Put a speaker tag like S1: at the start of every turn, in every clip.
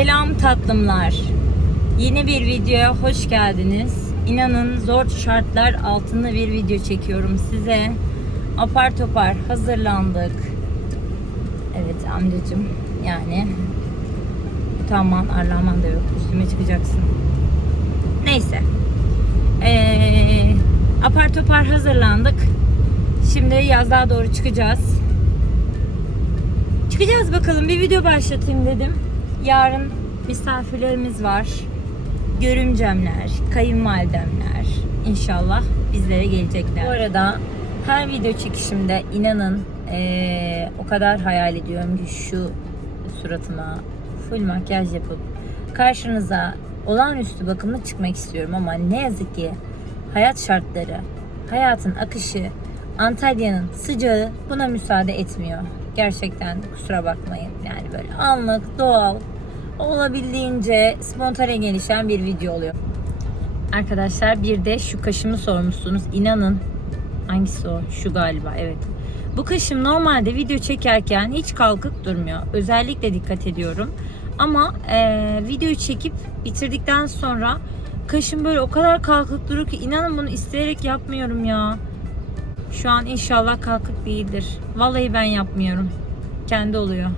S1: Selam tatlımlar. Yeni bir videoya hoş geldiniz. İnanın zor şartlar altında bir video çekiyorum size. Apar topar hazırlandık. Evet amcacım yani utanman arlaman da yok. Üstüme çıkacaksın. Neyse. Ee, apar topar hazırlandık. Şimdi yazlığa doğru çıkacağız. Çıkacağız bakalım. Bir video başlatayım dedim. Yarın misafirlerimiz var. Görümcemler, kayınvalidemler inşallah bizlere gelecekler. Bu arada her video çekişimde inanın eee, o kadar hayal ediyorum ki şu suratıma full makyaj yapıp karşınıza olağanüstü bakımla çıkmak istiyorum ama ne yazık ki hayat şartları, hayatın akışı, Antalya'nın sıcağı buna müsaade etmiyor. Gerçekten kusura bakmayın. Yani böyle anlık, doğal, olabildiğince spontane gelişen bir video oluyor. Arkadaşlar bir de şu kaşımı sormuşsunuz. İnanın hangisi o? Şu galiba evet. Bu kaşım normalde video çekerken hiç kalkık durmuyor. Özellikle dikkat ediyorum. Ama eee videoyu çekip bitirdikten sonra kaşım böyle o kadar kalkık durur ki inanın bunu isteyerek yapmıyorum ya. Şu an inşallah kalkık değildir. Vallahi ben yapmıyorum. Kendi oluyor.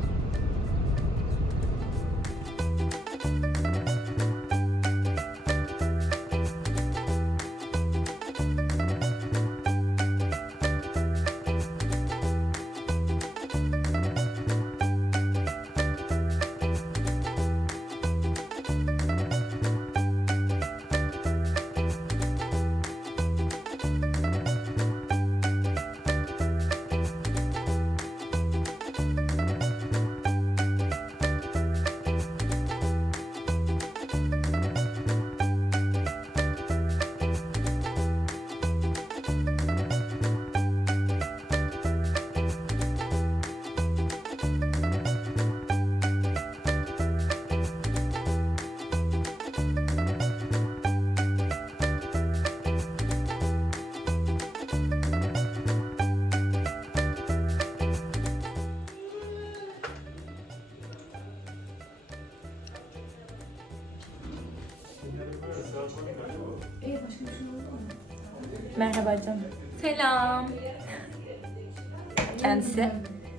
S1: Merhaba canım. Selam. Kendisi.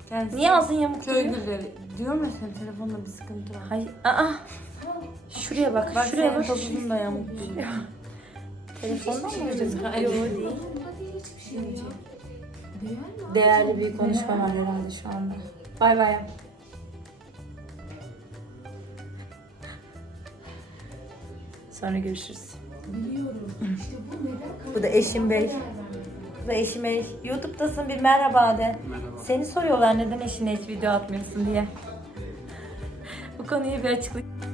S2: Kendisi
S1: Niye ağzın yamuk
S2: köy
S1: duruyor?
S2: gülleri. Diyorum ya senin telefonda bir sıkıntı var.
S1: Hayır. Aa. Şuraya bak.
S2: Bak
S1: şuraya
S2: senin
S1: bak.
S2: topuzun da yamuk duruyor.
S1: Telefondan mı alacağız?
S2: Hayır.
S1: Yok değil. Değerli bir konuşma var herhalde şu anda. Bay bay. Sonra görüşürüz. Bu da eşim bey. Bu da eşim bey. Youtube'dasın bir merhaba de. Seni soruyorlar neden eşine hiç video atmıyorsun diye. Bu konuyu bir açıklayayım.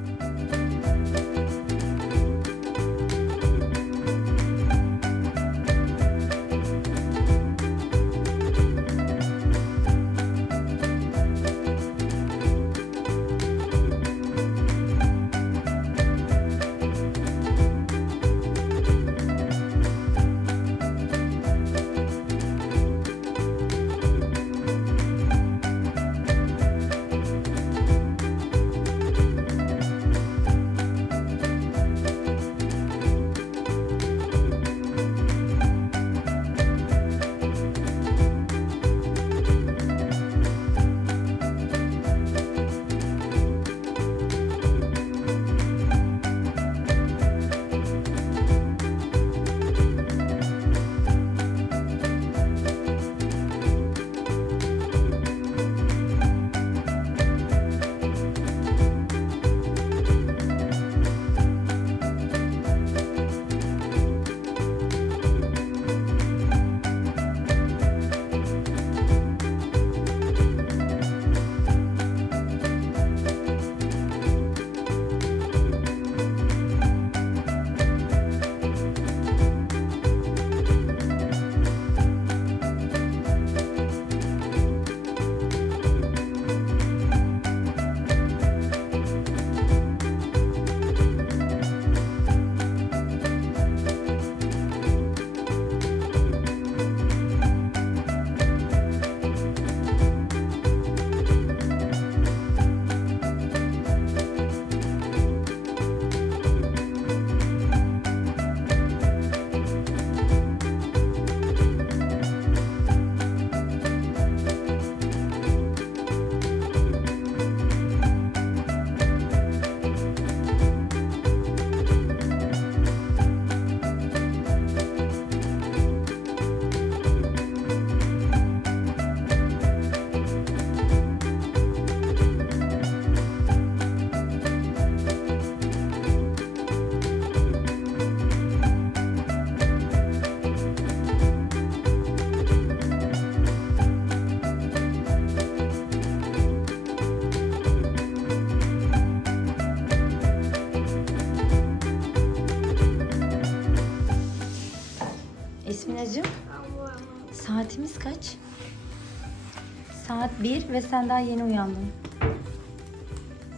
S1: Ve sen daha yeni uyandın.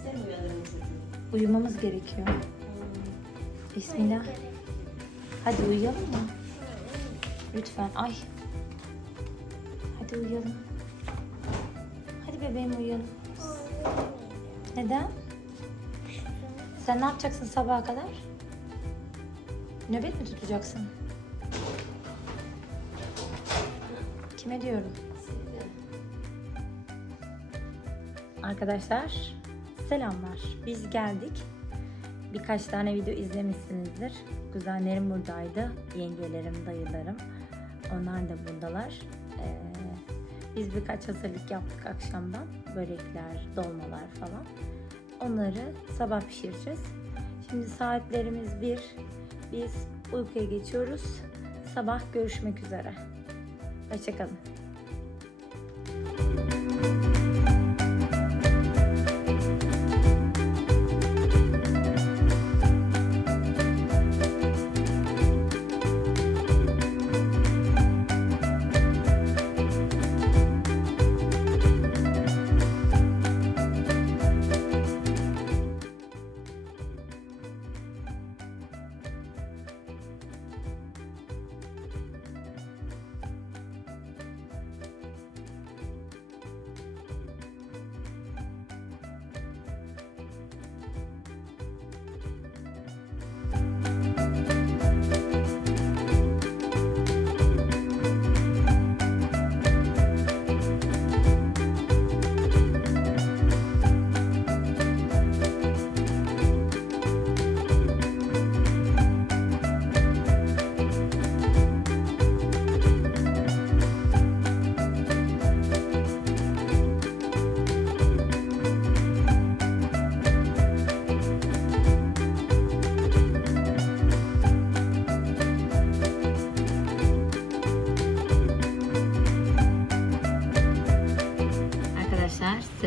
S3: Sen uyanır mısın?
S1: Uyumamız gerekiyor. Bismillah. Hadi uyuyalım mı? Lütfen. Ay. Hadi uyuyalım. Hadi bebeğim uyuyalım. Neden? Sen ne yapacaksın sabaha kadar? Nöbet mi tutacaksın? Kime diyorum? Arkadaşlar selamlar. Biz geldik. Birkaç tane video izlemişsinizdir. Kuzenlerim buradaydı. Yengelerim, dayılarım. Onlar da buradalar. Ee, biz birkaç hazırlık yaptık akşamdan. Börekler, dolmalar falan. Onları sabah pişireceğiz. Şimdi saatlerimiz bir. Biz uykuya geçiyoruz. Sabah görüşmek üzere. Hoşçakalın.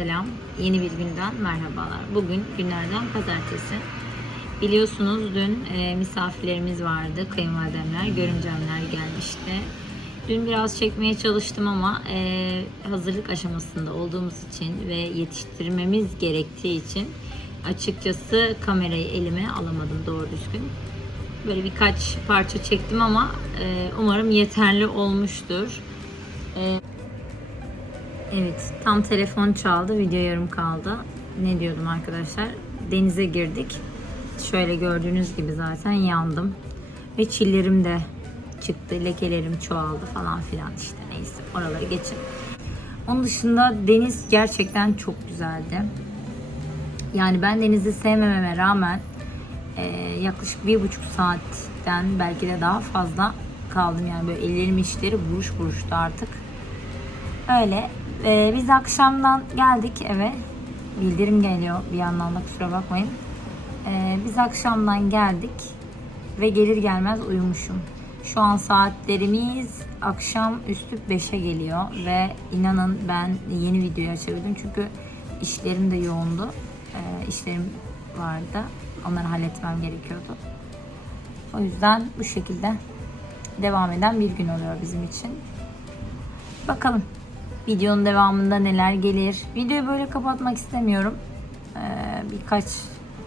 S1: Selam. Yeni bir günden merhabalar. Bugün günlerden pazartesi. Biliyorsunuz dün e, misafirlerimiz vardı. Kayınvalidemler, görümcemler gelmişti. Dün biraz çekmeye çalıştım ama e, hazırlık aşamasında olduğumuz için ve yetiştirmemiz gerektiği için açıkçası kamerayı elime alamadım doğru düzgün. Böyle birkaç parça çektim ama e, umarım yeterli olmuştur. E, Evet, tam telefon çaldı, video yarım kaldı. Ne diyordum arkadaşlar? Denize girdik. Şöyle gördüğünüz gibi zaten yandım. Ve çillerim de çıktı, lekelerim çoğaldı falan filan işte neyse oraları geçin. Onun dışında deniz gerçekten çok güzeldi. Yani ben denizi sevmememe rağmen e, yaklaşık bir buçuk saatten belki de daha fazla kaldım. Yani böyle ellerim içleri buruş buruştu artık. Öyle. Ee, biz akşamdan geldik eve. Bildirim geliyor bir yandan da kusura bakmayın. Ee, biz akşamdan geldik ve gelir gelmez uyumuşum. Şu an saatlerimiz akşam üstü 5'e geliyor ve inanın ben yeni videoyu açabildim çünkü işlerim de yoğundu. Ee, işlerim vardı. Onları halletmem gerekiyordu. O yüzden bu şekilde devam eden bir gün oluyor bizim için. Bakalım videonun devamında neler gelir. Videoyu böyle kapatmak istemiyorum. Ee, birkaç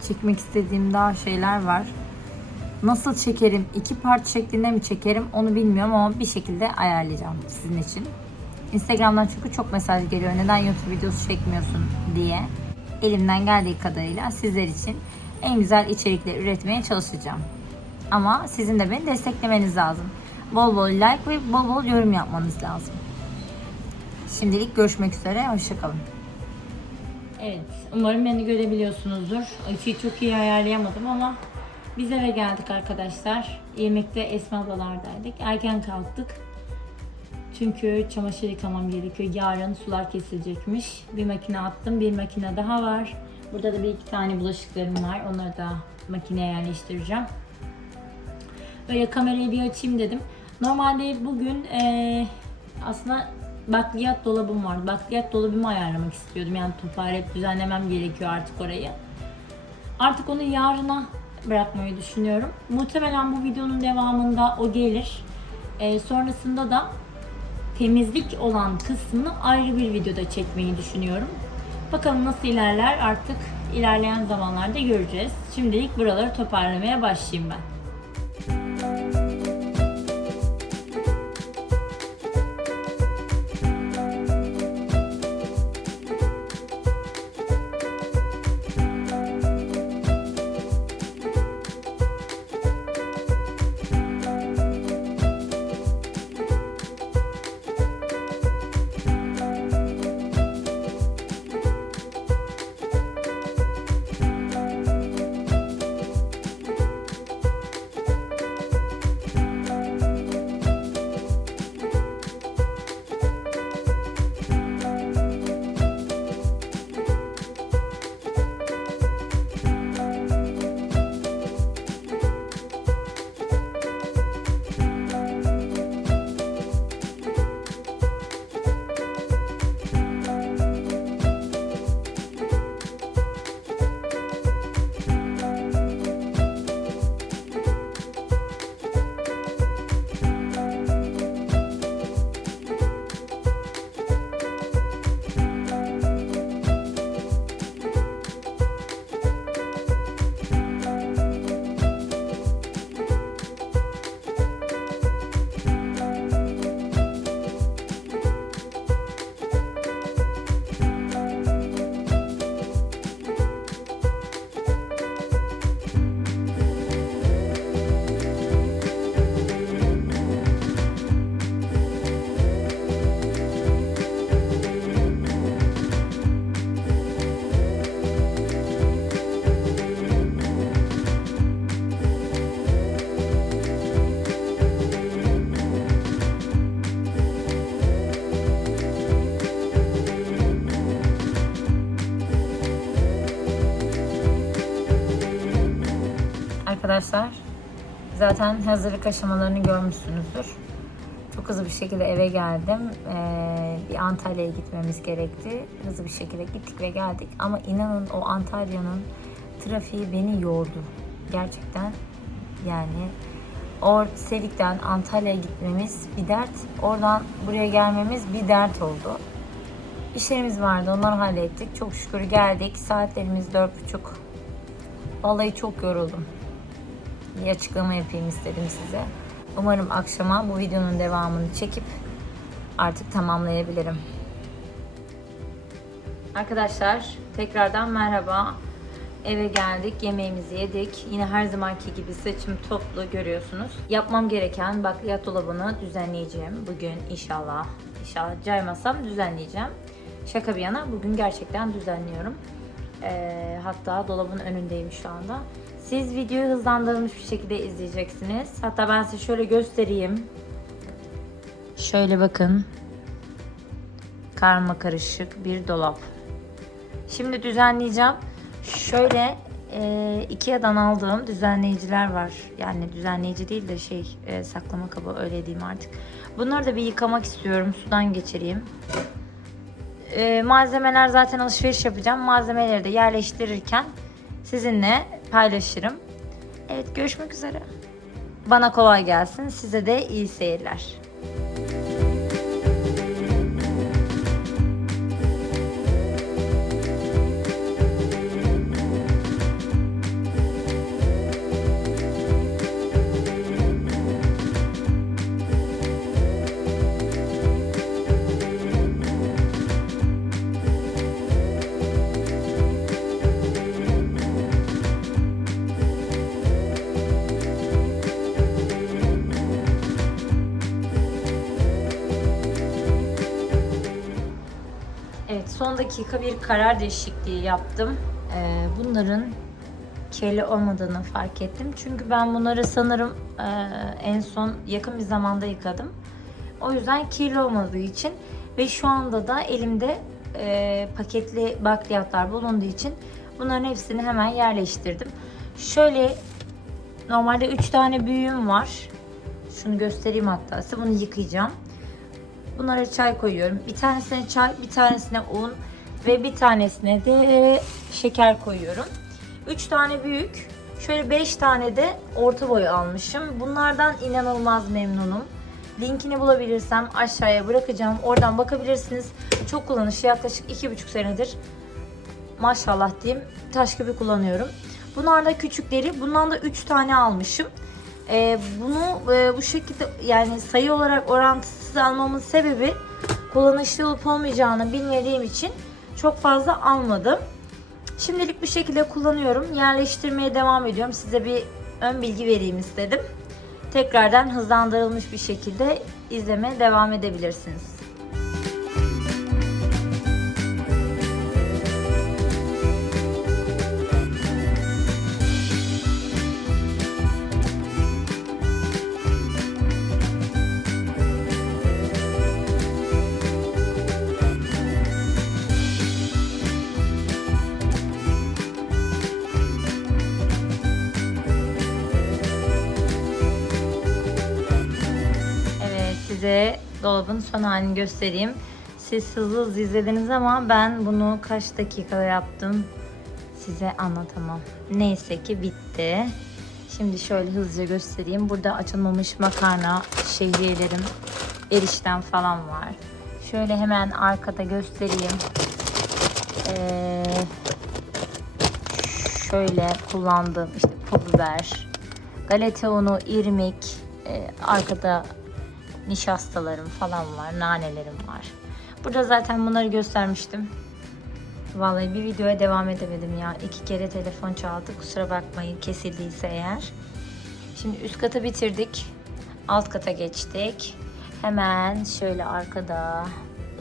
S1: çekmek istediğim daha şeyler var. Nasıl çekerim, iki part şeklinde mi çekerim onu bilmiyorum ama bir şekilde ayarlayacağım sizin için. Instagram'dan çünkü çok mesaj geliyor. Neden YouTube videosu çekmiyorsun diye. Elimden geldiği kadarıyla sizler için en güzel içerikler üretmeye çalışacağım. Ama sizin de beni desteklemeniz lazım. Bol bol like ve bol bol yorum yapmanız lazım. Şimdilik görüşmek üzere. Hoşçakalın. Evet. Umarım beni görebiliyorsunuzdur. Açıyı çok iyi ayarlayamadım ama biz eve geldik arkadaşlar. Yemekte Esma ablalardaydık. Erken kalktık. Çünkü çamaşır yıkamam gerekiyor. Yarın sular kesilecekmiş. Bir makine attım. Bir makine daha var. Burada da bir iki tane bulaşıklarım var. Onları da makineye yerleştireceğim. Böyle kamerayı bir açayım dedim. Normalde bugün eee, aslında bakliyat dolabım vardı. Bakliyat dolabımı ayarlamak istiyordum. Yani toparlayıp düzenlemem gerekiyor artık orayı. Artık onu yarına bırakmayı düşünüyorum. Muhtemelen bu videonun devamında o gelir. Ee, sonrasında da temizlik olan kısmını ayrı bir videoda çekmeyi düşünüyorum. Bakalım nasıl ilerler artık ilerleyen zamanlarda göreceğiz. Şimdilik buraları toparlamaya başlayayım ben. Arkadaşlar zaten hazırlık aşamalarını görmüşsünüzdür. Çok hızlı bir şekilde eve geldim. Ee, bir Antalya'ya gitmemiz gerekti. Hızlı bir şekilde gittik ve geldik. Ama inanın o Antalya'nın trafiği beni yordu. Gerçekten yani Or Sevik'ten Antalya'ya gitmemiz bir dert. Oradan buraya gelmemiz bir dert oldu. İşlerimiz vardı. Onları hallettik. Çok şükür geldik. Saatlerimiz dört buçuk. Vallahi çok yoruldum. Bir açıklama yapayım istedim size. Umarım akşama bu videonun devamını çekip artık tamamlayabilirim. Arkadaşlar tekrardan merhaba. Eve geldik, yemeğimizi yedik. Yine her zamanki gibi saçım toplu görüyorsunuz. Yapmam gereken bakliyat dolabını düzenleyeceğim bugün inşallah. İnşallah caymazsam düzenleyeceğim. Şaka bir yana bugün gerçekten düzenliyorum. Ee, hatta dolabın önündeyim şu anda. Siz videoyu hızlandırılmış bir şekilde izleyeceksiniz. Hatta ben size şöyle göstereyim. Şöyle bakın. Karma karışık bir dolap. Şimdi düzenleyeceğim. Şöyle e, Ikea'dan aldığım düzenleyiciler var. Yani düzenleyici değil de şey e, saklama kabı öyle diyeyim artık. Bunları da bir yıkamak istiyorum. Sudan geçireyim. E, malzemeler zaten alışveriş yapacağım. Malzemeleri de yerleştirirken sizinle paylaşırım. Evet görüşmek üzere. Bana kolay gelsin. Size de iyi seyirler. Son dakika bir karar değişikliği yaptım. Ee, bunların kirli olmadığını fark ettim. Çünkü ben bunları sanırım e, en son yakın bir zamanda yıkadım. O yüzden kirli olmadığı için ve şu anda da elimde e, paketli bakliyatlar bulunduğu için bunların hepsini hemen yerleştirdim. Şöyle normalde 3 tane büyüğüm var. Şunu göstereyim hatta size bunu yıkayacağım. Bunlara çay koyuyorum. Bir tanesine çay, bir tanesine un ve bir tanesine de şeker koyuyorum. 3 tane büyük, şöyle 5 tane de orta boy almışım. Bunlardan inanılmaz memnunum. Linkini bulabilirsem aşağıya bırakacağım. Oradan bakabilirsiniz. Çok kullanışlı. Yaklaşık 2,5 senedir maşallah diyeyim taş gibi kullanıyorum. Bunlar da küçükleri. Bundan da 3 tane almışım. Ee, bunu e, bu şekilde yani sayı olarak orantısız almamın sebebi kullanışlı olup olmayacağını bilmediğim için çok fazla almadım. Şimdilik bu şekilde kullanıyorum. Yerleştirmeye devam ediyorum. Size bir ön bilgi vereyim istedim. Tekrardan hızlandırılmış bir şekilde izlemeye devam edebilirsiniz. Size dolabın son halini göstereyim. Siz hızlı hızlı izlediniz ama ben bunu kaç dakikada yaptım size anlatamam. Neyse ki bitti. Şimdi şöyle hızlıca göstereyim. Burada açılmamış makarna, şehriyelerim, erişten falan var. Şöyle hemen arkada göstereyim. Ee, şöyle kullandığım işte pul biber, galeta unu, irmik, e, arkada nişastalarım falan var, nanelerim var. Burada zaten bunları göstermiştim. Vallahi bir videoya devam edemedim ya. İki kere telefon çaldı. Kusura bakmayın kesildiyse eğer. Şimdi üst katı bitirdik. Alt kata geçtik. Hemen şöyle arkada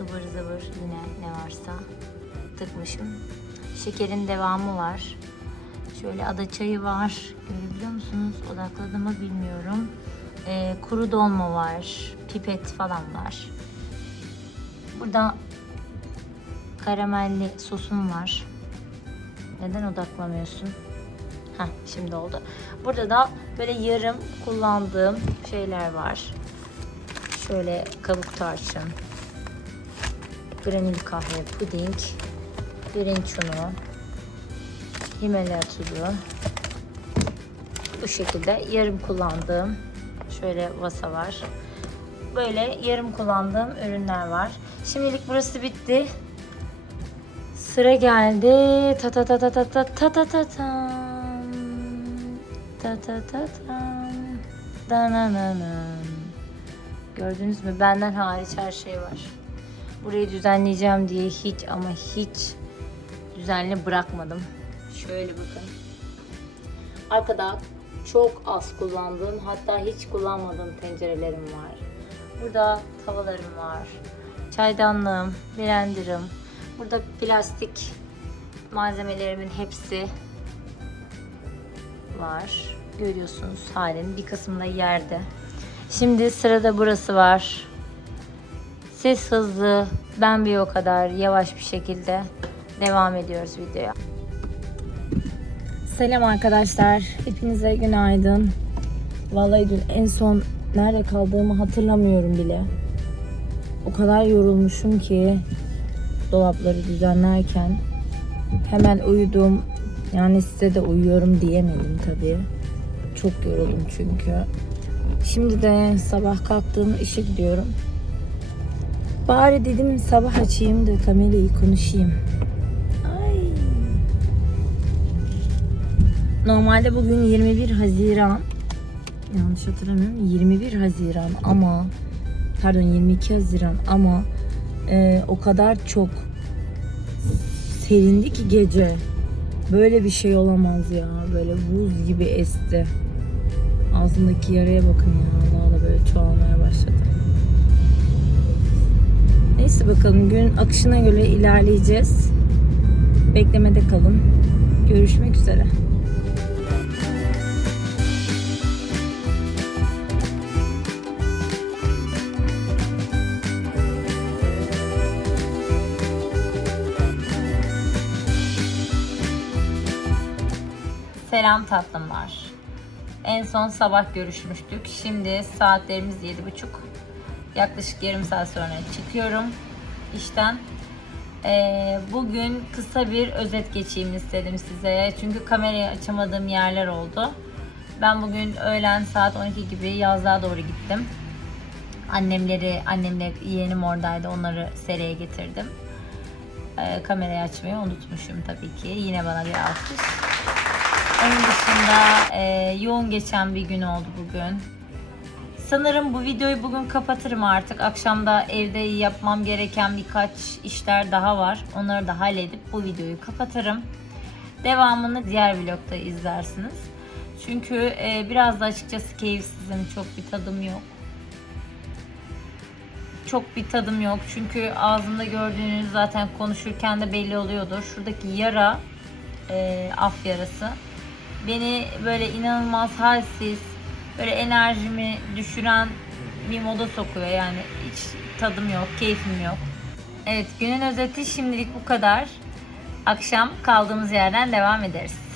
S1: ıvır zıvır yine ne varsa tıkmışım. Şekerin devamı var. Şöyle ada çayı var. Görebiliyor musunuz? Odakladı mı bilmiyorum. Ee, kuru dolma var. Pipet falan var. Burada karamelli sosum var. Neden odaklamıyorsun? Heh, şimdi oldu. Burada da böyle yarım kullandığım şeyler var. Şöyle kabuk tarçın, granül kahve, puding, pirinç unu, Himalaya tuzu. Bu şekilde yarım kullandığım şöyle vasa var. Böyle yarım kullandığım ürünler var. Şimdilik burası bitti. Sıra geldi. Ta ta ta ta ta ta ta ta ta tam. Ta ta ta tam. Dananam. Gördünüz mü? Benden hariç her şey var. Burayı düzenleyeceğim diye hiç ama hiç düzenli bırakmadım. Şöyle bakın. Arkada çok az kullandığım hatta hiç kullanmadığım tencerelerim var. Burada tavalarım var. Çaydanlığım, blenderım. Burada plastik malzemelerimin hepsi var. Görüyorsunuz halin bir kısmında yerde. Şimdi sırada burası var. Siz hızlı, ben bir o kadar yavaş bir şekilde devam ediyoruz videoya. Selam arkadaşlar. Hepinize günaydın. Vallahi dün en son nerede kaldığımı hatırlamıyorum bile. O kadar yorulmuşum ki dolapları düzenlerken hemen uyudum. Yani size de uyuyorum diyemedim tabii. Çok yoruldum çünkü. Şimdi de sabah kalktığım işe gidiyorum. Bari dedim sabah açayım da kamerayı konuşayım. Ay. Normalde bugün 21 Haziran. Yanlış hatırlamıyorum. 21 Haziran ama pardon 22 Haziran ama e, o kadar çok serindi ki gece. Böyle bir şey olamaz ya. Böyle buz gibi esti. Ağzındaki yaraya bakın ya. Daha da böyle çoğalmaya başladı. Neyse bakalım gün akışına göre ilerleyeceğiz. Beklemede kalın. Görüşmek üzere. Selam tatlımlar. En son sabah görüşmüştük. Şimdi saatlerimiz 7.30. Yaklaşık yarım saat sonra çıkıyorum işten. Ee, bugün kısa bir özet geçeyim istedim size. Çünkü kamerayı açamadığım yerler oldu. Ben bugün öğlen saat 12 gibi yazlığa doğru gittim. Annemleri, annemle yeğenim oradaydı. Onları seriye getirdim. Ee, kamerayı açmayı unutmuşum tabii ki. Yine bana bir alkış. Onun dışında e, yoğun geçen bir gün oldu bugün. Sanırım bu videoyu bugün kapatırım artık. Akşamda evde yapmam gereken birkaç işler daha var. Onları da halledip bu videoyu kapatırım. Devamını diğer vlogda izlersiniz. Çünkü e, biraz da açıkçası keyifsizim. Çok bir tadım yok. Çok bir tadım yok. Çünkü ağzımda gördüğünüz zaten konuşurken de belli oluyordur. Şuradaki yara e, af yarası. Beni böyle inanılmaz halsiz, böyle enerjimi düşüren bir moda sokuyor. Yani hiç tadım yok, keyfim yok. Evet günün özeti şimdilik bu kadar. Akşam kaldığımız yerden devam ederiz.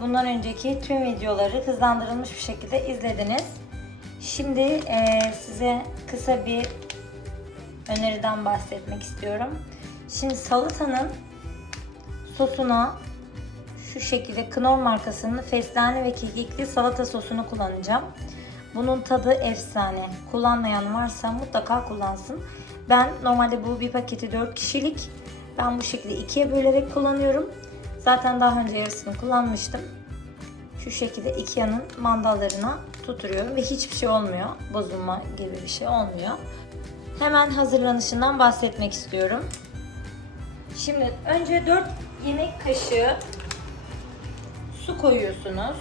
S1: Bundan önceki tüm videoları hızlandırılmış bir şekilde izlediniz. Şimdi eee, size kısa bir öneriden bahsetmek istiyorum. Şimdi salatanın sosuna şu şekilde Knorr markasının fesleğenli ve kekikli salata sosunu kullanacağım. Bunun tadı efsane. Kullanmayan varsa mutlaka kullansın. Ben normalde bu bir paketi 4 kişilik. Ben bu şekilde ikiye bölerek kullanıyorum. Zaten daha önce yarısını kullanmıştım. Şu şekilde Ikea'nın mandallarına tutturuyorum ve hiçbir şey olmuyor. Bozulma gibi bir şey olmuyor. Hemen hazırlanışından bahsetmek istiyorum. Şimdi önce 4 yemek kaşığı su koyuyorsunuz.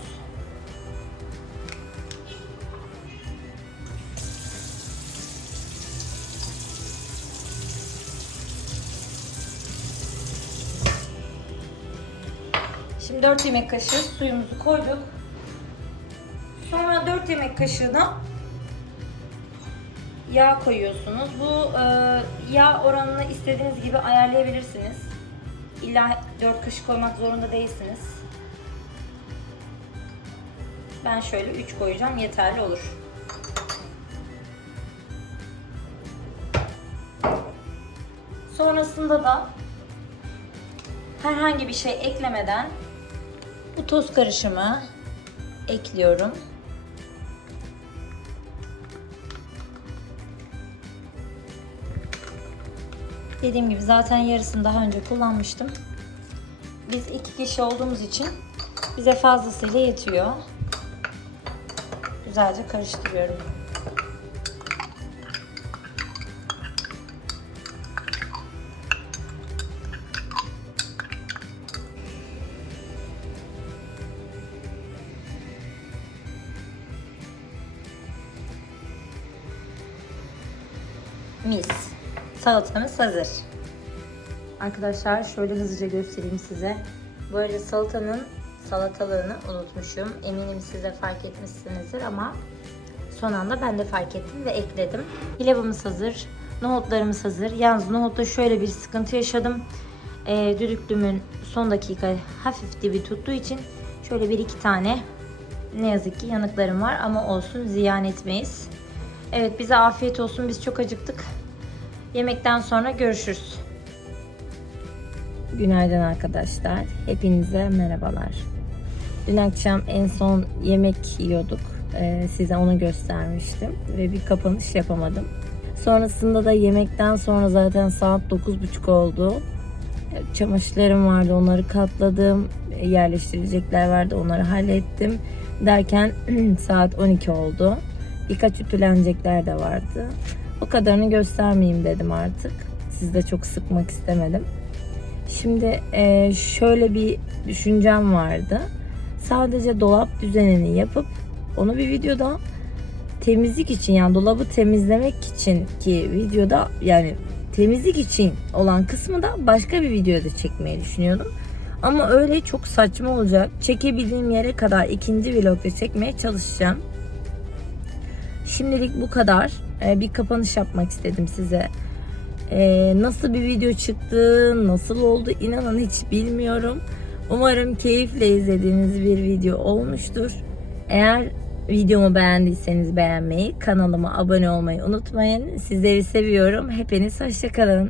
S1: 4 yemek kaşığı suyumuzu koyduk. Sonra 4 yemek kaşığı da yağ koyuyorsunuz. Bu e, yağ oranını istediğiniz gibi ayarlayabilirsiniz. İlla 4 kaşık koymak zorunda değilsiniz. Ben şöyle 3 koyacağım yeterli olur. Sonrasında da herhangi bir şey eklemeden toz karışımı ekliyorum. Dediğim gibi zaten yarısını daha önce kullanmıştım. Biz iki kişi olduğumuz için bize fazlasıyla yetiyor. Güzelce karıştırıyorum. Salatamız hazır. Arkadaşlar şöyle hızlıca göstereyim size. Böyle salatanın salatalığını unutmuşum. Eminim siz de fark etmişsinizdir ama son anda ben de fark ettim ve ekledim. Pilavımız hazır. Nohutlarımız hazır. Yalnız nohutta şöyle bir sıkıntı yaşadım. Ee, düdüklümün son dakika hafif dibi tuttuğu için şöyle bir iki tane ne yazık ki yanıklarım var ama olsun ziyan etmeyiz. Evet bize afiyet olsun. Biz çok acıktık. Yemekten sonra görüşürüz. Günaydın arkadaşlar. Hepinize merhabalar. Dün akşam en son yemek yiyorduk. Ee, size onu göstermiştim ve bir kapanış yapamadım. Sonrasında da yemekten sonra zaten saat 9.30 oldu. Ee, Çamaşırlarım vardı onları katladım. Ee, Yerleştirilecekler vardı onları hallettim. Derken saat 12 oldu. Birkaç ütülenecekler de vardı. O kadarını göstermeyeyim dedim artık. Sizi de çok sıkmak istemedim. Şimdi e, şöyle bir düşüncem vardı. Sadece dolap düzenini yapıp onu bir videoda temizlik için yani dolabı temizlemek için ki videoda yani temizlik için olan kısmı da başka bir videoda çekmeyi düşünüyordum. Ama öyle çok saçma olacak. Çekebildiğim yere kadar ikinci vlogda çekmeye çalışacağım. Şimdilik bu kadar. Ee, bir kapanış yapmak istedim size. Ee, nasıl bir video çıktı, nasıl oldu inanın hiç bilmiyorum. Umarım keyifle izlediğiniz bir video olmuştur. Eğer videomu beğendiyseniz beğenmeyi, kanalıma abone olmayı unutmayın. Sizleri seviyorum. Hepiniz hoşçakalın.